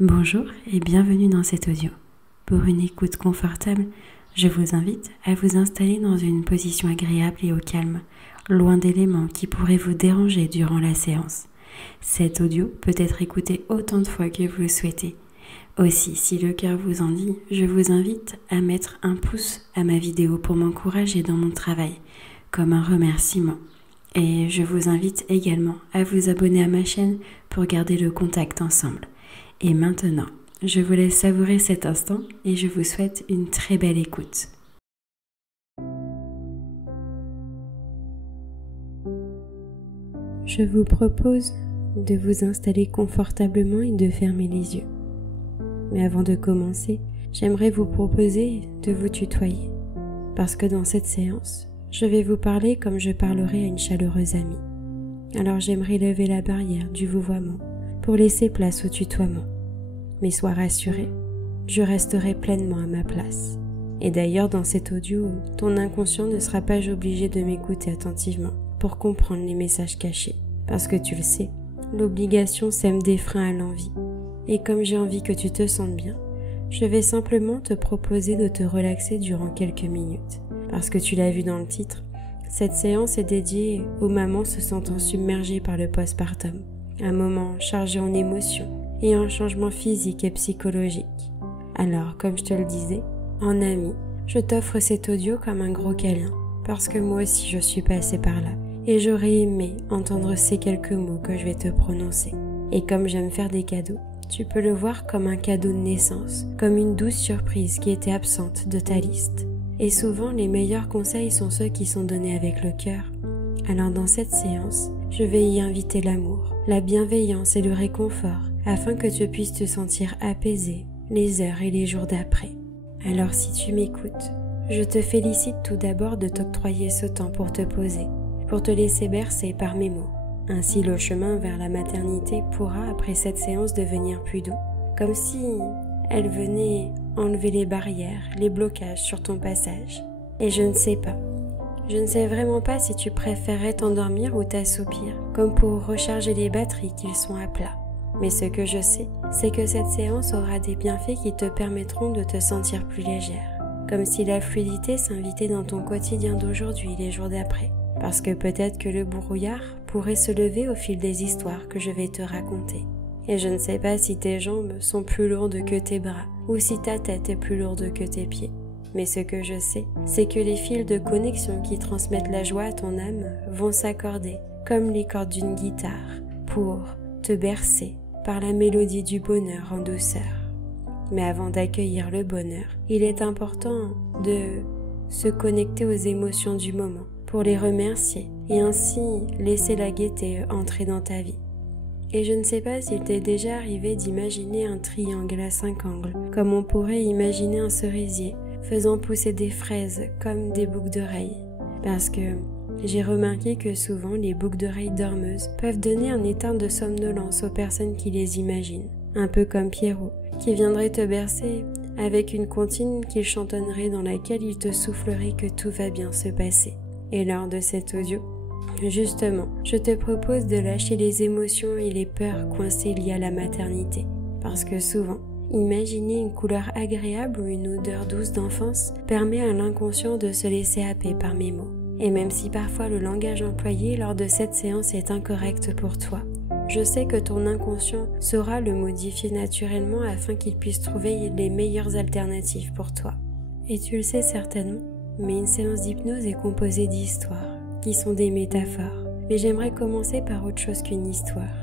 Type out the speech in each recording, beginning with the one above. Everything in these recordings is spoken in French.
Bonjour et bienvenue dans cet audio. Pour une écoute confortable, je vous invite à vous installer dans une position agréable et au calme, loin d'éléments qui pourraient vous déranger durant la séance. Cet audio peut être écouté autant de fois que vous le souhaitez. Aussi, si le cœur vous en dit, je vous invite à mettre un pouce à ma vidéo pour m'encourager dans mon travail, comme un remerciement. Et je vous invite également à vous abonner à ma chaîne pour garder le contact ensemble. Et maintenant, je vous laisse savourer cet instant et je vous souhaite une très belle écoute. Je vous propose de vous installer confortablement et de fermer les yeux. Mais avant de commencer, j'aimerais vous proposer de vous tutoyer. Parce que dans cette séance, je vais vous parler comme je parlerai à une chaleureuse amie. Alors j'aimerais lever la barrière du vouvoiement pour laisser place au tutoiement. Mais sois rassuré, je resterai pleinement à ma place. Et d'ailleurs, dans cet audio, ton inconscient ne sera pas obligé de m'écouter attentivement pour comprendre les messages cachés. Parce que tu le sais, l'obligation sème des freins à l'envie. Et comme j'ai envie que tu te sentes bien, je vais simplement te proposer de te relaxer durant quelques minutes. Parce que tu l'as vu dans le titre, cette séance est dédiée aux mamans se sentant submergées par le postpartum. Un moment chargé en émotions et en changements physiques et psychologiques. Alors, comme je te le disais, en ami, je t'offre cet audio comme un gros câlin, parce que moi aussi je suis passée par là, et j'aurais aimé entendre ces quelques mots que je vais te prononcer. Et comme j'aime faire des cadeaux, tu peux le voir comme un cadeau de naissance, comme une douce surprise qui était absente de ta liste. Et souvent, les meilleurs conseils sont ceux qui sont donnés avec le cœur. Alors dans cette séance, je vais y inviter l'amour, la bienveillance et le réconfort, afin que tu puisses te sentir apaisé les heures et les jours d'après. Alors si tu m'écoutes, je te félicite tout d'abord de t'octroyer ce temps pour te poser, pour te laisser bercer par mes mots. Ainsi le chemin vers la maternité pourra après cette séance devenir plus doux, comme si elle venait enlever les barrières, les blocages sur ton passage. Et je ne sais vraiment pas si tu préférerais t'endormir ou t'assoupir, comme pour recharger les batteries qu'ils sont à plat. Mais ce que je sais, c'est que cette séance aura des bienfaits qui te permettront de te sentir plus légère, comme si la fluidité s'invitait dans ton quotidien d'aujourd'hui et les jours d'après. Parce que peut-être que le brouillard pourrait se lever au fil des histoires que je vais te raconter. Et je ne sais pas si tes jambes sont plus lourdes que tes bras, ou si ta tête est plus lourde que tes pieds. Mais ce que je sais, c'est que les fils de connexion qui transmettent la joie à ton âme vont s'accorder, comme les cordes d'une guitare, pour te bercer par la mélodie du bonheur en douceur. Mais avant d'accueillir le bonheur, il est important de se connecter aux émotions du moment, pour les remercier et ainsi laisser la gaieté entrer dans ta vie. Et je ne sais pas s'il t'est déjà arrivé d'imaginer un triangle à 5 angles, comme on pourrait imaginer un cerisier, faisant pousser des fraises comme des boucles d'oreilles. Parce que j'ai remarqué que souvent les boucles d'oreilles dormeuses peuvent donner un état de somnolence aux personnes qui les imaginent. Un peu comme Pierrot, qui viendrait te bercer avec une comptine qu'il chantonnerait dans laquelle il te soufflerait que tout va bien se passer. Et lors de cet audio, justement, je te propose de lâcher les émotions et les peurs coincées liées à la maternité. Parce que souvent, imaginer une couleur agréable ou une odeur douce d'enfance permet à l'inconscient de se laisser happer par mes mots. Et même si parfois le langage employé lors de cette séance est incorrect pour toi, je sais que ton inconscient saura le modifier naturellement afin qu'il puisse trouver les meilleures alternatives pour toi. Et tu le sais certainement, mais une séance d'hypnose est composée d'histoires, qui sont des métaphores. Mais j'aimerais commencer par autre chose qu'une histoire.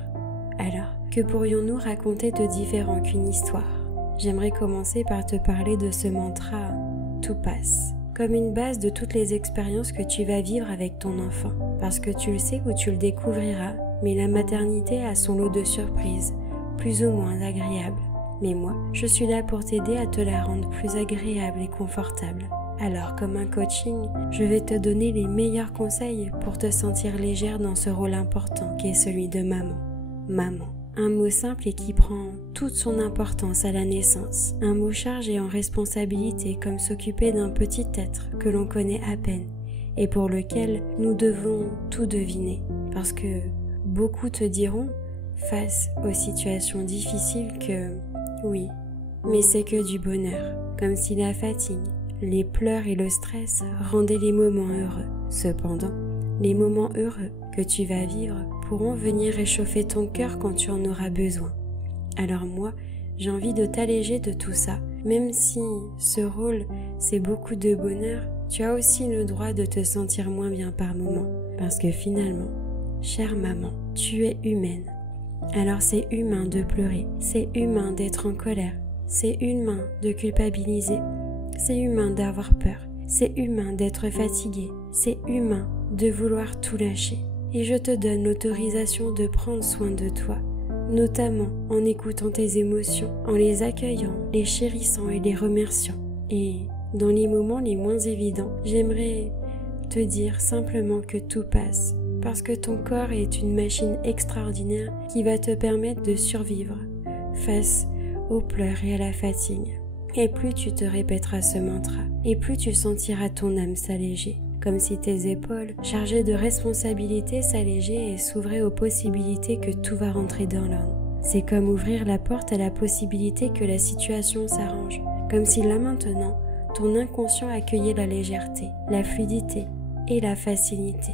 Alors, que pourrions-nous raconter de différent qu'une histoire? J'aimerais commencer par te parler de ce mantra « Tout passe », comme une base de toutes les expériences que tu vas vivre avec ton enfant. Parce que tu le sais ou tu le découvriras, mais la maternité a son lot de surprises, plus ou moins agréables. Mais moi, je suis là pour t'aider à te la rendre plus agréable et confortable. Alors, comme un coaching, je vais te donner les meilleurs conseils pour te sentir légère dans ce rôle important qui est celui de maman. Maman. Un mot simple et qui prend toute son importance à la naissance. Un mot chargé en responsabilité comme s'occuper d'un petit être que l'on connaît à peine et pour lequel nous devons tout deviner. Parce que beaucoup te diront, face aux situations difficiles, que Oui, mais c'est que du bonheur, comme si la fatigue, les pleurs et le stress rendaient les moments heureux. Cependant, les moments heureux que tu vas vivre pourront venir réchauffer ton cœur quand tu en auras besoin. Alors moi, j'ai envie de t'alléger de tout ça. Même si ce rôle, c'est beaucoup de bonheur, tu as aussi le droit de te sentir moins bien par moment. Parce que finalement, chère maman, tu es humaine. Alors c'est humain de pleurer, c'est humain d'être en colère, c'est humain de culpabiliser, c'est humain d'avoir peur, c'est humain d'être fatigué, c'est humain de vouloir tout lâcher. Et je te donne l'autorisation de prendre soin de toi, notamment en écoutant tes émotions, en les accueillant, les chérissant et les remerciant. Et dans les moments les moins évidents, j'aimerais te dire simplement que tout passe, parce que ton corps est une machine extraordinaire qui va te permettre de survivre face aux pleurs et à la fatigue. Et plus tu te répéteras ce mantra, et plus tu sentiras ton âme s'alléger, comme si tes épaules, chargées de responsabilités, s'allégeaient et s'ouvraient aux possibilités que tout va rentrer dans l'ordre. C'est comme ouvrir la porte à la possibilité que la situation s'arrange, comme si là maintenant, ton inconscient accueillait la légèreté, la fluidité et la facilité.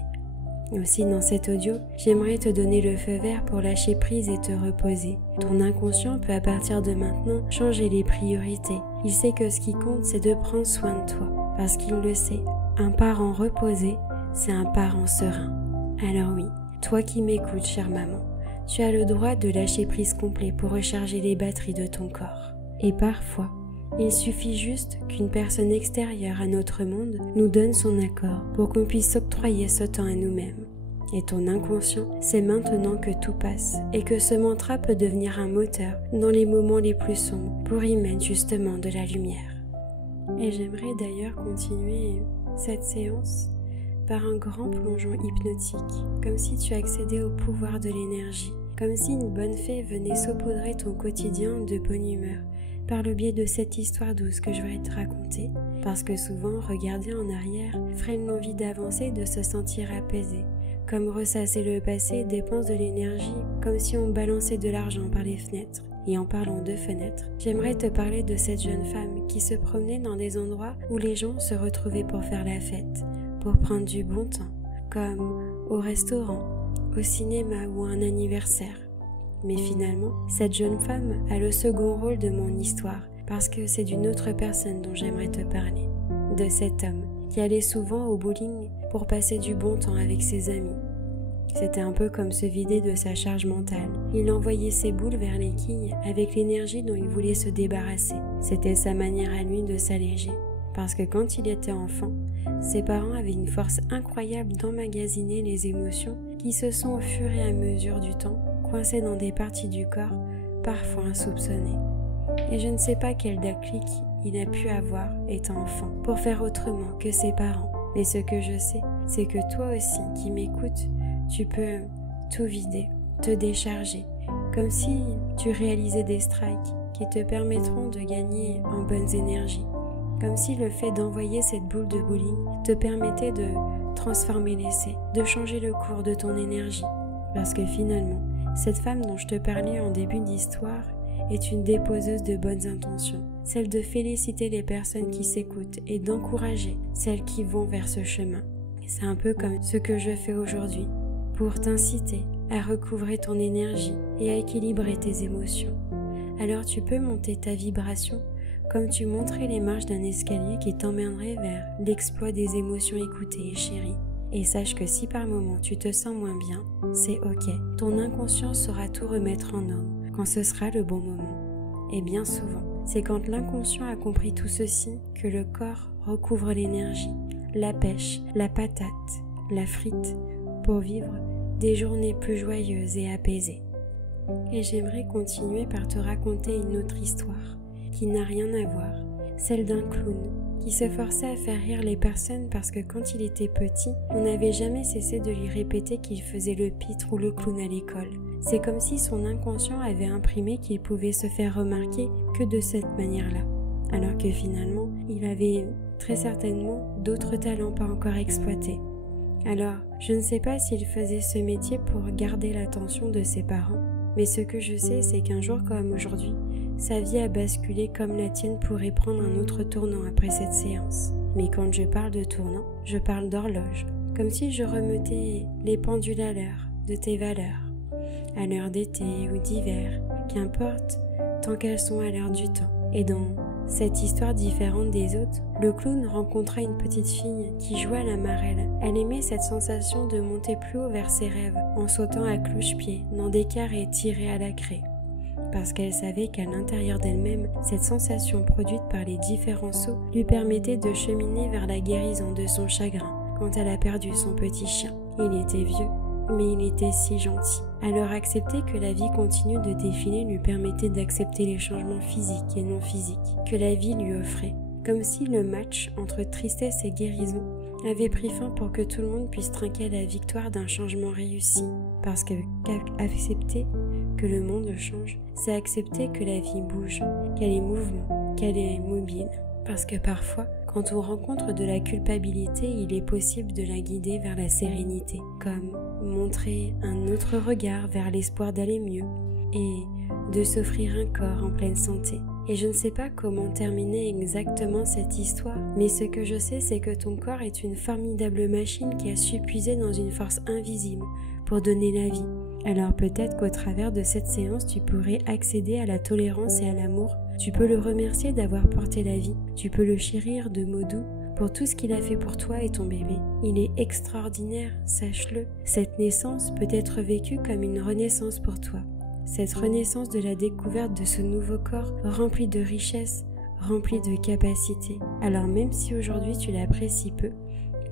Aussi dans cet audio, j'aimerais te donner le feu vert pour lâcher prise et te reposer. Ton inconscient peut à partir de maintenant changer les priorités. Il sait que ce qui compte, c'est de prendre soin de toi, parce qu'il le sait. Un parent reposé, c'est un parent serein. Alors oui, toi qui m'écoutes, chère maman, tu as le droit de lâcher prise complet pour recharger les batteries de ton corps. Et parfois, il suffit juste qu'une personne extérieure à notre monde nous donne son accord pour qu'on puisse s'octroyer ce temps à nous-mêmes. Et ton inconscient sait maintenant que tout passe et que ce mantra peut devenir un moteur dans les moments les plus sombres pour y mettre justement de la lumière. Et j'aimerais d'ailleurs continuer cette séance par un grand plongeon hypnotique, comme si tu accédais au pouvoir de l'énergie, comme si une bonne fée venait saupoudrer ton quotidien de bonne humeur, par le biais de cette histoire douce que je vais te raconter, parce que souvent, regarder en arrière freine l'envie d'avancer et de se sentir apaisé, comme ressasser le passé dépense de l'énergie, comme si on balançait de l'argent par les fenêtres. Et en parlant de fenêtres, j'aimerais te parler de cette jeune femme qui se promenait dans des endroits où les gens se retrouvaient pour faire la fête, pour prendre du bon temps, comme au restaurant, au cinéma ou à un anniversaire. Mais finalement, cette jeune femme a le second rôle de mon histoire, parce que c'est d'une autre personne dont j'aimerais te parler, de cet homme qui allait souvent au bowling pour passer du bon temps avec ses amis. C'était un peu comme se vider de sa charge mentale. Il envoyait ses boules vers les quilles avec l'énergie dont il voulait se débarrasser. C'était sa manière à lui de s'alléger, parce que quand il était enfant, ses parents avaient une force incroyable d'emmagasiner les émotions qui se sont au fur et à mesure du temps coincées dans des parties du corps, parfois insoupçonnées. Et je ne sais pas quel déclic il a pu avoir étant enfant pour faire autrement que ses parents. Mais ce que je sais, c'est que toi aussi qui m'écoutes, tu peux tout vider, te décharger, comme si tu réalisais des strikes qui te permettront de gagner en bonnes énergies. Comme si le fait d'envoyer cette boule de bowling te permettait de transformer l'essai, de changer le cours de ton énergie. Parce que finalement, cette femme dont je te parlais en début d'histoire est une déposeuse de bonnes intentions, celle de féliciter les personnes qui s'écoutent et d'encourager celles qui vont vers ce chemin. C'est un peu comme ce que je fais aujourd'hui, pour t'inciter à recouvrer ton énergie et à équilibrer tes émotions. Alors tu peux monter ta vibration comme tu monterais les marches d'un escalier qui t'emmènerait vers l'exploit des émotions écoutées et chéries. Et sache que si par moment tu te sens moins bien, c'est ok. Ton inconscient saura tout remettre en ordre quand ce sera le bon moment. Et bien souvent, c'est quand l'inconscient a compris tout ceci que le corps recouvre l'énergie, la pêche, la patate, la frite, pour vivre des journées plus joyeuses et apaisées. Et j'aimerais continuer par te raconter une autre histoire qui n'a rien à voir, celle d'un clown qui s'efforçait à faire rire les personnes parce que quand il était petit, on n'avait jamais cessé de lui répéter qu'il faisait le pitre ou le clown à l'école. C'est comme si son inconscient avait imprimé qu'il pouvait se faire remarquer que de cette manière-là, alors que finalement, il avait très certainement d'autres talents pas encore exploités. Alors, je ne sais pas s'il faisait ce métier pour garder l'attention de ses parents, mais ce que je sais, c'est qu'un jour comme aujourd'hui, sa vie a basculé comme la tienne pourrait prendre un autre tournant après cette séance. Mais quand je parle de tournant, je parle d'horloge, comme si je remettais les pendules à l'heure de tes valeurs, à l'heure d'été ou d'hiver, qu'importe, tant qu'elles sont à l'heure du temps. Et dans cette histoire différente des autres, le clown rencontra une petite fille qui jouait à la marelle. Elle aimait cette sensation de monter plus haut vers ses rêves, en sautant à cloche-pied dans des carrés tirés à la craie. Parce qu'elle savait qu'à l'intérieur d'elle-même, cette sensation produite par les différents sauts lui permettait de cheminer vers la guérison de son chagrin quand elle a perdu son petit chien. Il était vieux, mais il était si gentil. Alors accepter que la vie continue de défiler lui permettait d'accepter les changements physiques et non physiques que la vie lui offrait, comme si le match entre tristesse et guérison avait pris fin pour que tout le monde puisse trinquer à la victoire d'un changement réussi. Parce que accepter que le monde change, c'est accepter que la vie bouge, qu'elle est mouvement, qu'elle est mobile. Parce que parfois, quand on rencontre de la culpabilité, il est possible de la guider vers la sérénité, comme montrer un autre regard vers l'espoir d'aller mieux et de s'offrir un corps en pleine santé. Et je ne sais pas comment terminer exactement cette histoire, mais ce que je sais, c'est que ton corps est une formidable machine qui a su puiser dans une force invisible pour donner la vie. Alors peut-être qu'au travers de cette séance, tu pourrais accéder à la tolérance et à l'amour. Tu peux le remercier d'avoir porté la vie. Tu peux le chérir de mots doux pour tout ce qu'il a fait pour toi et ton bébé. Il est extraordinaire, sache-le. Cette naissance peut être vécue comme une renaissance pour toi. Cette renaissance de la découverte de ce nouveau corps rempli de richesses, rempli de capacités. Alors même si aujourd'hui tu l'apprécies peu,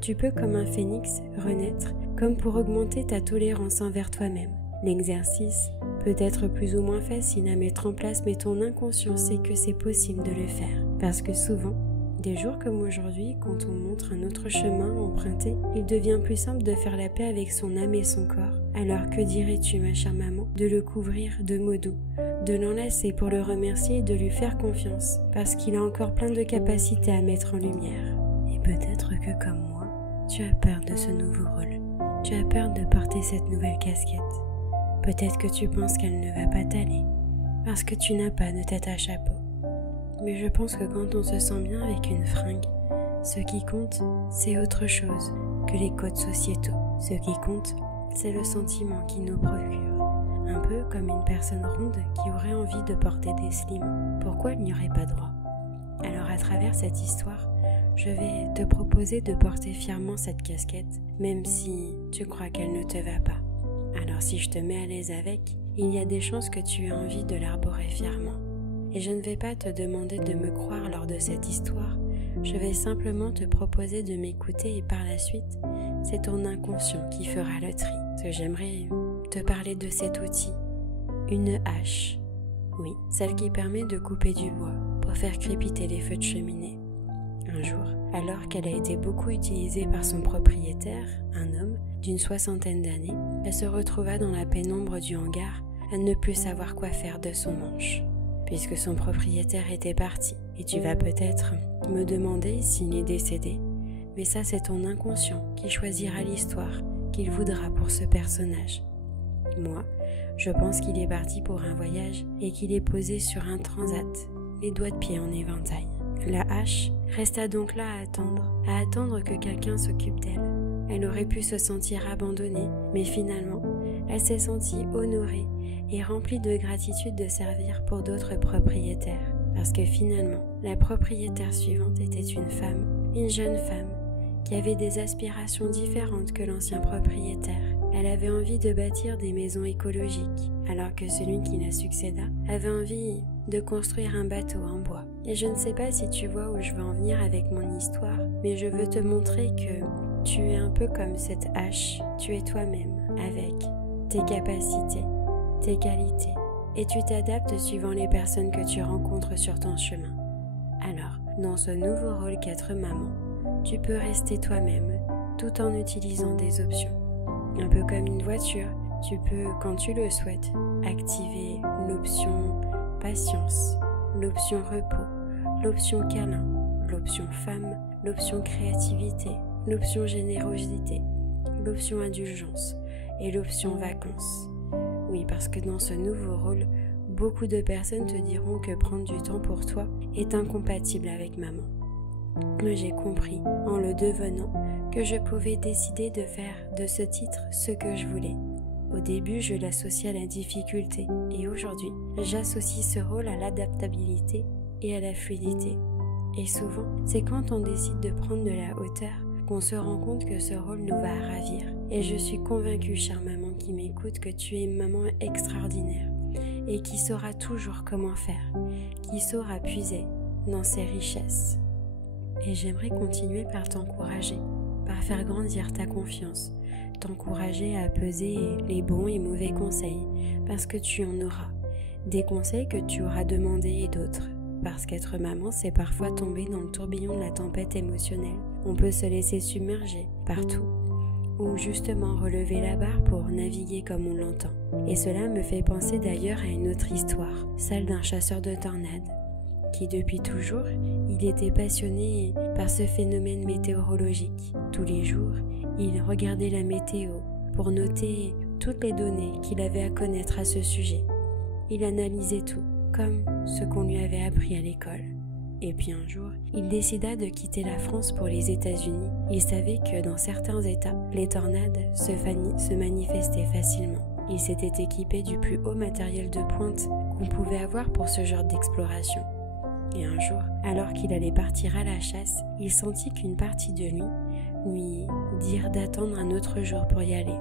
tu peux comme un phénix renaître, comme pour augmenter ta tolérance envers toi-même. L'exercice peut être plus ou moins facile à mettre en place, mais ton inconscient sait que c'est possible de le faire. Parce que souvent, des jours comme aujourd'hui, quand on montre un autre chemin emprunté, il devient plus simple de faire la paix avec son âme et son corps. Alors que dirais-tu, ma chère maman, de le couvrir de mots doux, de l'enlacer pour le remercier et de lui faire confiance, parce qu'il a encore plein de capacités à mettre en lumière. Et peut-être que comme moi, tu as peur de ce nouveau rôle. Tu as peur de porter cette nouvelle casquette. Peut-être que tu penses qu'elle ne va pas t'aller, parce que tu n'as pas de tête à chapeau. Mais je pense que quand on se sent bien avec une fringue, ce qui compte, c'est autre chose que les codes sociétaux. Ce qui compte, c'est le sentiment qu'il nous procure. Un peu comme une personne ronde qui aurait envie de porter des slims. Pourquoi il n'y aurait pas droit? Alors à travers cette histoire, je vais te proposer de porter fièrement cette casquette, même si tu crois qu'elle ne te va pas. Alors si je te mets à l'aise avec, il y a des chances que tu aies envie de l'arborer fièrement. Et je ne vais pas te demander de me croire lors de cette histoire, je vais simplement te proposer de m'écouter et par la suite, c'est ton inconscient qui fera le tri. Parce que j'aimerais te parler de cet outil, une hache. Oui, celle qui permet de couper du bois pour faire crépiter les feux de cheminée. Un jour, alors qu'elle a été beaucoup utilisée par son propriétaire, un homme d'une 60aine d'années, elle se retrouva dans la pénombre du hangar à ne plus savoir quoi faire de son manche, puisque son propriétaire était parti. Et tu vas peut-être me demander s'il est décédé, mais ça c'est ton inconscient qui choisira l'histoire qu'il voudra pour ce personnage. Moi, je pense qu'il est parti pour un voyage et qu'il est posé sur un transat, les doigts de pied en éventail. La hache resta donc là à attendre que quelqu'un s'occupe d'elle. Elle aurait pu se sentir abandonnée, mais finalement, elle s'est sentie honorée et remplie de gratitude de servir pour d'autres propriétaires. Parce que finalement, la propriétaire suivante était une femme, une jeune femme, qui avait des aspirations différentes que l'ancien propriétaire. Elle avait envie de bâtir des maisons écologiques, alors que celui qui la succéda avait envie de construire un bateau en bois. Et je ne sais pas si tu vois où je veux en venir avec mon histoire, mais je veux te montrer que tu es un peu comme cette hache. Tu es toi-même, avec tes capacités, tes qualités, et tu t'adaptes suivant les personnes que tu rencontres sur ton chemin. Alors, dans ce nouveau rôle qu'être maman, tu peux rester toi-même, tout en utilisant des options. Un peu comme une voiture, tu peux, quand tu le souhaites, activer l'option patience, l'option repos, l'option câlin, l'option femme, l'option créativité, l'option générosité, l'option indulgence et l'option vacances. Oui, parce que dans ce nouveau rôle, beaucoup de personnes te diront que prendre du temps pour toi est incompatible avec maman. Moi, j'ai compris, en le devenant, que je pouvais décider de faire de ce titre ce que je voulais. Au début, je l'associais à la difficulté et aujourd'hui, j'associe ce rôle à l'adaptabilité et à la fluidité. Et souvent, c'est quand on décide de prendre de la hauteur qu'on se rend compte que ce rôle nous va ravir. Et je suis convaincue, chère maman qui m'écoute, que tu es une maman extraordinaire et qui saura toujours comment faire, qui saura puiser dans ses richesses. Et j'aimerais continuer par t'encourager, par faire grandir ta confiance, t'encourager à peser les bons et mauvais conseils, parce que tu en auras, des conseils que tu auras demandés et d'autres. Parce qu'être maman, c'est parfois tomber dans le tourbillon de la tempête émotionnelle. On peut se laisser submerger partout, ou justement relever la barre pour naviguer comme on l'entend. Et cela me fait penser d'ailleurs à une autre histoire, celle d'un chasseur de tornades, qui depuis toujours, il était passionné par ce phénomène météorologique. Tous les jours, il regardait la météo pour noter toutes les données qu'il avait à connaître à ce sujet. Il analysait tout, comme ce qu'on lui avait appris à l'école. Et puis un jour, il décida de quitter la France pour les États-Unis. Il savait que dans certains États, les tornades se manifestaient facilement. Il s'était équipé du plus haut matériel de pointe qu'on pouvait avoir pour ce genre d'exploration. Et un jour, alors qu'il allait partir à la chasse, il sentit qu'une partie de lui dire d'attendre un autre jour pour y aller.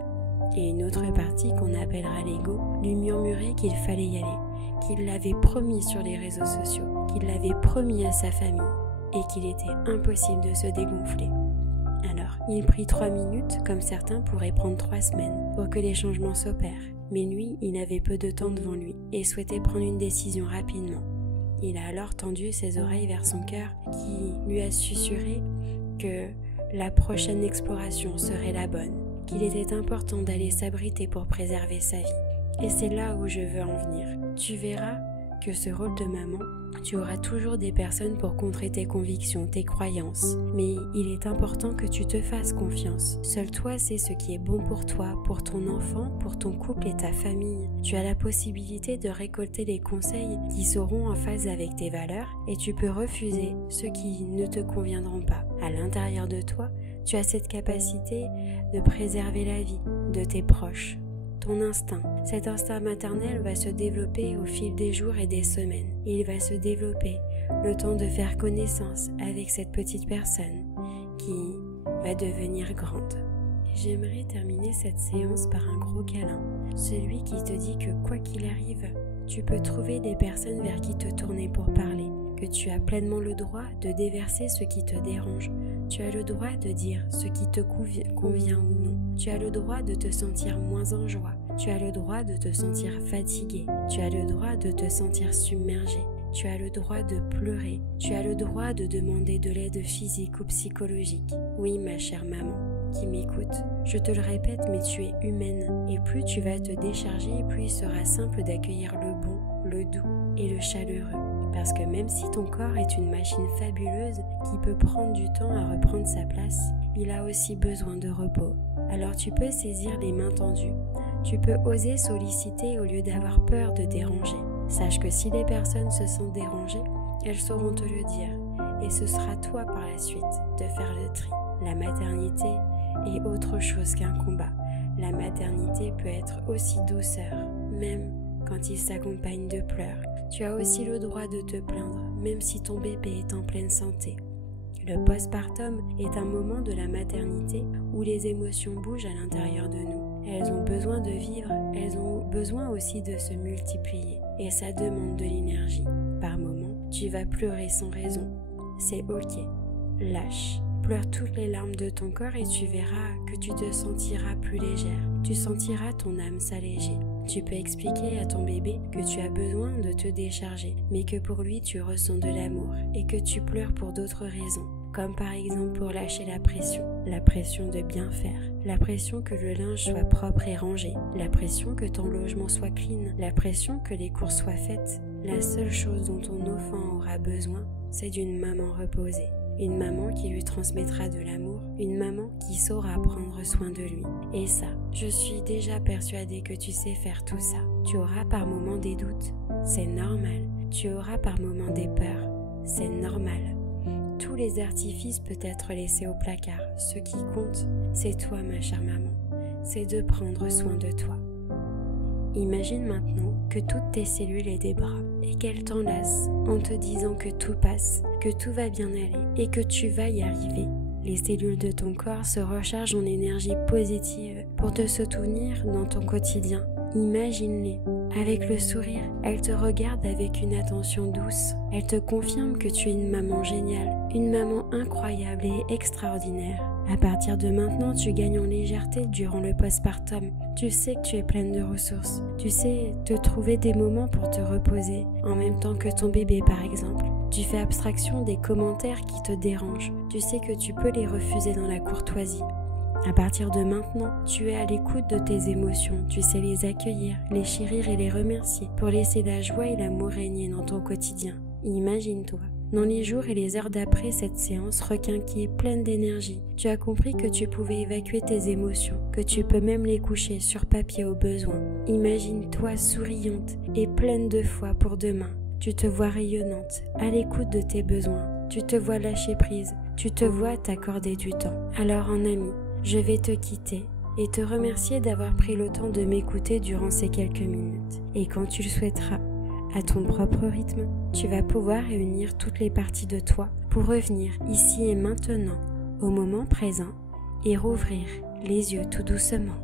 Et une autre partie, qu'on appellera l'ego, lui murmurait qu'il fallait y aller, qu'il l'avait promis sur les réseaux sociaux, qu'il l'avait promis à sa famille, et qu'il était impossible de se dégonfler. Alors, il prit 3 minutes, comme certains pourraient prendre 3 semaines, pour que les changements s'opèrent. Mais lui, il avait peu de temps devant lui, et souhaitait prendre une décision rapidement. Il a alors tendu ses oreilles vers son cœur, qui lui a susurré que la prochaine exploration serait la bonne, qu'il était important d'aller s'abriter pour préserver sa vie. Et c'est là où je veux en venir. Tu verras que ce rôle de maman, tu auras toujours des personnes pour contrer tes convictions, tes croyances. Mais il est important que tu te fasses confiance. Seul toi sais ce qui est bon pour toi, pour ton enfant, pour ton couple et ta famille. Tu as la possibilité de récolter les conseils qui seront en phase avec tes valeurs et tu peux refuser ceux qui ne te conviendront pas. À l'intérieur de toi, tu as cette capacité de préserver la vie de tes proches. Ton instinct, cet instinct maternel va se développer au fil des jours et des semaines. Il va se développer le temps de faire connaissance avec cette petite personne qui va devenir grande. J'aimerais terminer cette séance par un gros câlin, celui qui te dit que quoi qu'il arrive, tu peux trouver des personnes vers qui te tourner pour parler, que tu as pleinement le droit de déverser ce qui te dérange. Tu as le droit de dire ce qui te convient ou non. Tu as le droit de te sentir moins en joie. Tu as le droit de te sentir fatigué. Tu as le droit de te sentir submergé. Tu as le droit de pleurer. Tu as le droit de demander de l'aide physique ou psychologique. Oui, ma chère maman qui m'écoute, je te le répète, mais tu es humaine. Et plus tu vas te décharger, plus il sera simple d'accueillir le bon, le doux et le chaleureux. Parce que même si ton corps est une machine fabuleuse qui peut prendre du temps à reprendre sa place, il a aussi besoin de repos. Alors tu peux saisir les mains tendues. Tu peux oser solliciter au lieu d'avoir peur de déranger. Sache que si les personnes se sentent dérangées, elles sauront te le dire. Et ce sera toi par la suite de faire le tri. La maternité est autre chose qu'un combat. La maternité peut être aussi douceur, même quand il s'accompagne de pleurs. Tu as aussi le droit de te plaindre, même si ton bébé est en pleine santé. Le postpartum est un moment de la maternité où les émotions bougent à l'intérieur de nous. Elles ont besoin de vivre, elles ont besoin aussi de se multiplier. Et ça demande de l'énergie. Par moments, tu vas pleurer sans raison. C'est ok. Lâche. Pleure toutes les larmes de ton corps et tu verras que tu te sentiras plus légère. Tu sentiras ton âme s'alléger. Tu peux expliquer à ton bébé que tu as besoin de te décharger, mais que pour lui tu ressens de l'amour et que tu pleures pour d'autres raisons, comme par exemple pour lâcher la pression de bien faire, la pression que le linge soit propre et rangé, la pression que ton logement soit clean, la pression que les courses soient faites. La seule chose dont ton enfant aura besoin, c'est d'une maman reposée. Une maman qui lui transmettra de l'amour, une maman qui saura prendre soin de lui. Et ça, je suis déjà persuadée que tu sais faire tout ça. Tu auras par moments des doutes, c'est normal. Tu auras par moments des peurs, c'est normal. Tous les artifices peuvent être laissés au placard. Ce qui compte, c'est toi, ma chère maman. C'est de prendre soin de toi. Imagine maintenant que toutes tes cellules aient des bras et qu'elles t'enlacent en te disant que tout passe, que tout va bien aller et que tu vas y arriver. Les cellules de ton corps se rechargent en énergie positive pour te soutenir dans ton quotidien. Imagine-les. Avec le sourire, elles te regardent avec une attention douce. Elles te confirment que tu es une maman géniale, une maman incroyable et extraordinaire. À partir de maintenant, tu gagnes en légèreté durant le postpartum. Tu sais que tu es pleine de ressources. Tu sais te trouver des moments pour te reposer, en même temps que ton bébé par exemple. Tu fais abstraction des commentaires qui te dérangent. Tu sais que tu peux les refuser dans la courtoisie. À partir de maintenant, tu es à l'écoute de tes émotions, tu sais les accueillir, les chérir et les remercier pour laisser la joie et l'amour régner dans ton quotidien. Imagine-toi, dans les jours et les heures d'après cette séance requinquée, pleine d'énergie, tu as compris que tu pouvais évacuer tes émotions, que tu peux même les coucher sur papier au besoin. Imagine-toi souriante et pleine de foi pour demain. Tu te vois rayonnante, à l'écoute de tes besoins. Tu te vois lâcher prise, tu te vois t'accorder du temps. Alors en ami, je vais te quitter et te remercier d'avoir pris le temps de m'écouter durant ces quelques minutes. Et quand tu le souhaiteras, à ton propre rythme, tu vas pouvoir réunir toutes les parties de toi pour revenir ici et maintenant, au moment présent, et rouvrir les yeux tout doucement.